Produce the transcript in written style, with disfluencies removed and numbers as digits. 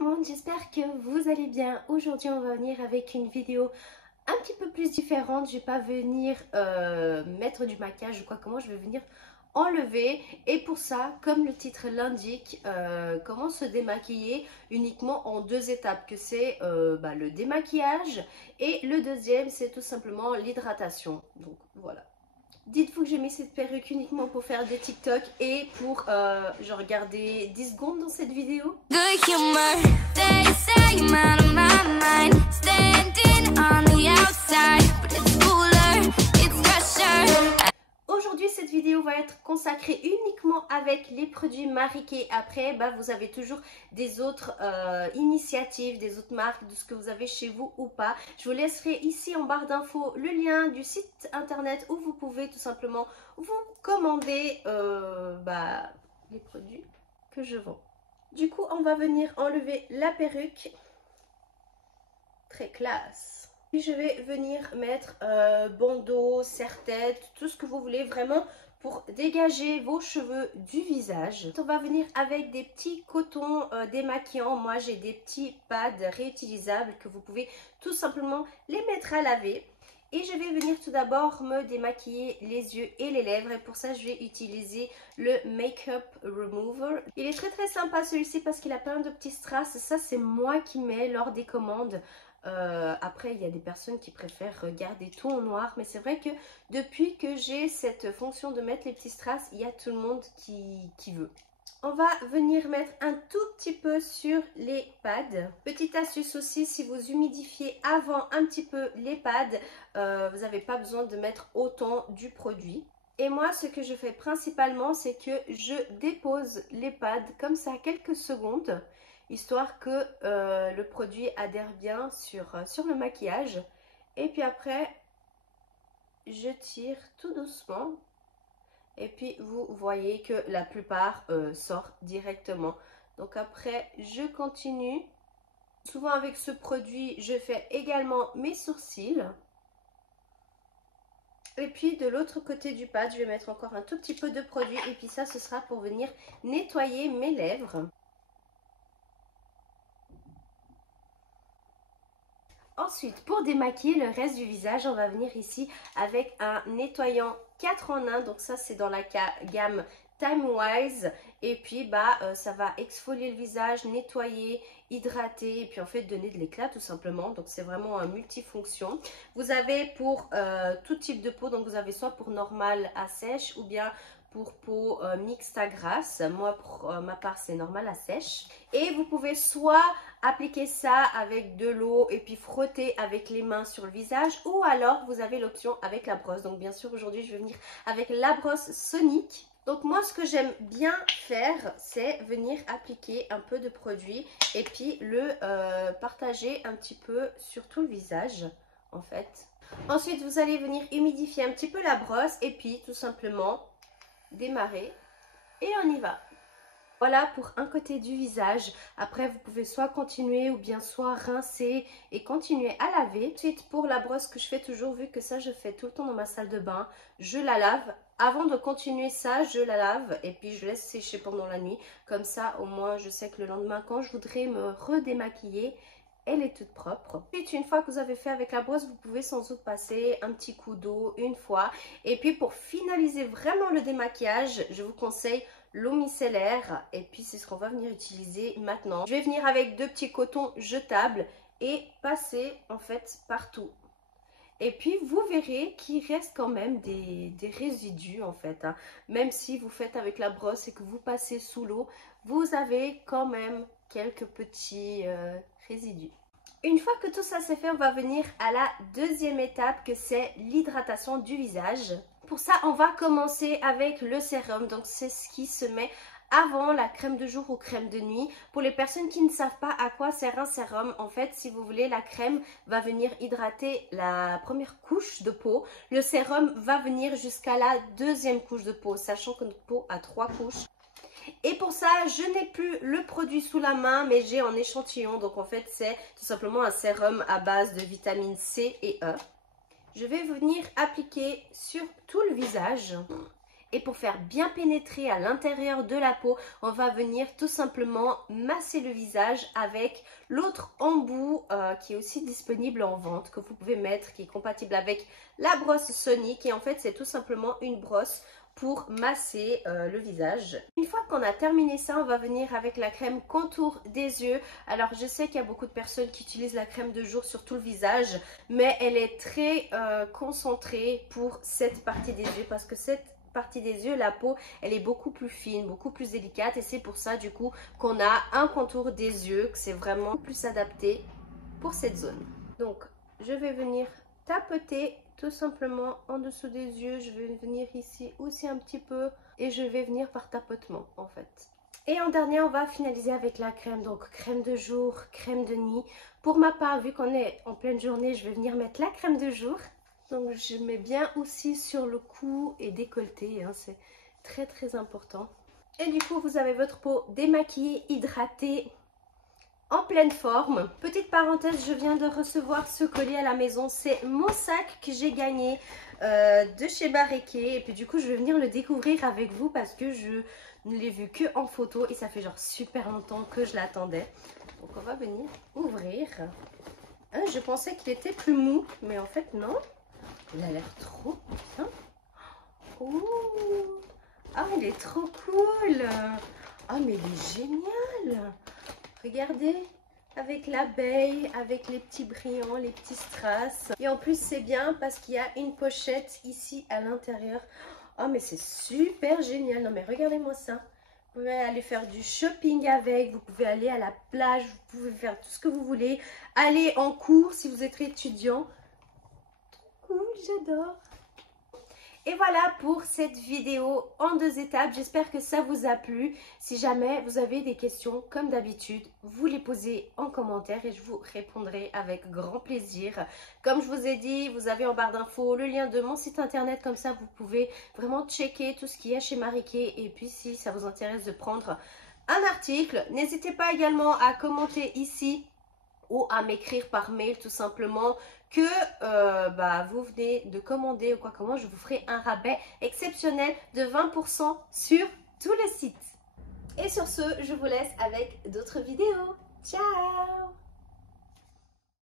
tout le monde, j'espère que vous allez bien. Aujourd'hui on va venir avec une vidéo un petit peu plus différente. Je vais pas venir mettre du maquillage ou quoi, comment je vais venir enlever. Et pour ça, comme le titre l'indique, comment se démaquiller uniquement en deux étapes, que c'est le démaquillage et le deuxième c'est tout simplement l'hydratation. Donc voilà. Dites-vous que j'ai mis cette perruque uniquement pour faire des TikTok et pour genre garder 10 secondes dans cette vidéo. Aujourd'hui, cette vidéo va être consacrée uniquement avec les produits Marie Kay. Après, vous avez toujours des autres initiatives, des autres marques, de ce que vous avez chez vous ou pas. Je vous laisserai ici en barre d'infos le lien du site internet où vous pouvez tout simplement vous commander les produits que je vends. Du coup, on va venir enlever la perruque. Très classe. Puis je vais venir mettre bandeau, serre-tête, tout ce que vous voulez vraiment pour dégager vos cheveux du visage. On va venir avec des petits cotons démaquillants. Moi j'ai des petits pads réutilisables que vous pouvez tout simplement les mettre à laver. Et je vais venir tout d'abord me démaquiller les yeux et les lèvres. Et pour ça, je vais utiliser le Makeup Remover. Il est très sympa celui-ci parce qu'il a plein de petits strass. Ça, c'est moi qui mets lors des commandes. Après, il y a des personnes qui préfèrent garder tout en noir. Mais c'est vrai que depuis que j'ai cette fonction de mettre les petits strass, il y a tout le monde qui veut. On va venir mettre un tout petit peu sur les pads. Petite astuce aussi, si vous humidifiez avant un petit peu les pads, vous n'avez pas besoin de mettre autant du produit. Et moi, ce que je fais principalement, c'est que je dépose les pads comme ça quelques secondes, histoire que le produit adhère bien sur le maquillage. Et puis après, je tire tout doucement. Et puis vous voyez que la plupart sort directement. Donc après je continue. Souvent avec ce produit je fais également mes sourcils. Et puis de l'autre côté du pad je vais mettre encore un tout petit peu de produit. Et puis ça ce sera pour venir nettoyer mes lèvres. Ensuite, pour démaquiller le reste du visage, on va venir ici avec un nettoyant 4 en 1. Donc ça, c'est dans la gamme Time Wise. Et puis, ça va exfolier le visage, nettoyer, hydrater et puis en fait donner de l'éclat tout simplement. Donc c'est vraiment un multifonction. Vous avez pour tout type de peau. Donc vous avez soit pour normal à sèche ou bien pour peau mixte à grasse. Moi pour ma part c'est normal à sèche. Et vous pouvez soit appliquer ça avec de l'eau et puis frotter avec les mains sur le visage, ou alors vous avez l'option avec la brosse. Donc bien sûr aujourd'hui je vais venir avec la brosse Sonic. Donc moi ce que j'aime bien faire c'est venir appliquer un peu de produit et puis le partager un petit peu sur tout le visage en fait. Ensuite vous allez venir humidifier un petit peu la brosse et puis tout simplement démarrer et on y va. Voilà pour un côté du visage. Après vous pouvez soit continuer ou bien soit rincer et continuer à laver. Ensuite pour la brosse que je fais toujours, vu que ça je fais tout le temps dans ma salle de bain, je la lave. Avant de continuer ça, je la lave et puis je laisse sécher pendant la nuit. Comme ça au moins je sais que le lendemain quand je voudrais me redémaquiller, elle est toute propre. Ensuite, une fois que vous avez fait avec la brosse, vous pouvez sans doute passer un petit coup d'eau une fois. Et puis pour finaliser vraiment le démaquillage, je vous conseille l'eau micellaire. Et puis c'est ce qu'on va venir utiliser maintenant. Je vais venir avec deux petits cotons jetables et passer en fait partout. Et puis vous verrez qu'il reste quand même des résidus en fait. Même si vous faites avec la brosse et que vous passez sous l'eau, vous avez quand même quelques petits résidus. Une fois que tout ça c'est fait, on va venir à la deuxième étape que c'est l'hydratation du visage. Pour ça, on va commencer avec le sérum. Donc c'est ce qui se met avant la crème de jour ou crème de nuit. Pour les personnes qui ne savent pas à quoi sert un sérum, en fait, si vous voulez, la crème va venir hydrater la première couche de peau. Le sérum va venir jusqu'à la deuxième couche de peau, sachant que notre peau a 3 couches. Et pour ça, je n'ai plus le produit sous la main, mais j'ai en échantillon. Donc en fait, c'est tout simplement un sérum à base de vitamine C et E. Je vais venir appliquer sur tout le visage. Et pour faire bien pénétrer à l'intérieur de la peau, on va venir tout simplement masser le visage avec l'autre embout qui est aussi disponible en vente, que vous pouvez mettre, qui est compatible avec la brosse Sonic. Et en fait, c'est tout simplement une brosse pour masser le visage. Une fois qu'on a terminé ça, on va venir avec la crème contour des yeux. Alors je sais qu'il y a beaucoup de personnes qui utilisent la crème de jour sur tout le visage, mais elle est très concentrée pour cette partie des yeux, parce que cette partie des yeux, la peau, elle est beaucoup plus fine, beaucoup plus délicate, et c'est pour ça du coup qu'on a un contour des yeux, que c'est vraiment plus adapté pour cette zone. Donc je vais venir tapoter tout simplement en dessous des yeux. Je vais venir ici aussi un petit peu et je vais venir par tapotement en fait. Et en dernier, on va finaliser avec la crème, donc crème de jour, crème de nuit. Pour ma part, vu qu'on est en pleine journée, je vais venir mettre la crème de jour. Donc je mets bien aussi sur le cou et décolleté, hein, c'est très très important. Et du coup, vous avez votre peau démaquillée, hydratée, en pleine forme. Petite parenthèse, je viens de recevoir ce collier à la maison. C'est mon sac que j'ai gagné de chez Barriquet. Et puis du coup, je vais venir le découvrir avec vous parce que je ne l'ai vu que en photo. Et ça fait genre super longtemps que je l'attendais. Donc on va venir ouvrir. Hein, je pensais qu'il était plus mou, mais en fait non. Il a l'air trop bien. Ouh. Ah, il est trop cool. Ah, mais il est génial. Regardez, avec l'abeille, avec les petits brillants, les petits strass. Et en plus, c'est bien parce qu'il y a une pochette ici à l'intérieur. Oh, mais c'est super génial. Non, mais regardez-moi ça. Vous pouvez aller faire du shopping avec. Vous pouvez aller à la plage. Vous pouvez faire tout ce que vous voulez. Aller en cours si vous êtes étudiant. Trop cool, j'adore. Et voilà pour cette vidéo en 2 étapes. J'espère que ça vous a plu. Si jamais vous avez des questions, comme d'habitude, vous les posez en commentaire et je vous répondrai avec grand plaisir. Comme je vous ai dit, vous avez en barre d'infos le lien de mon site internet. Comme ça, vous pouvez vraiment checker tout ce qu'il y a chez Mariquet. Et puis, si ça vous intéresse de prendre un article, n'hésitez pas également à commenter ici ou à m'écrire par mail tout simplement que vous venez de commander ou quoi, comment je vous ferai un rabais exceptionnel de 20% sur tout le site. Et sur ce, je vous laisse avec d'autres vidéos. Ciao!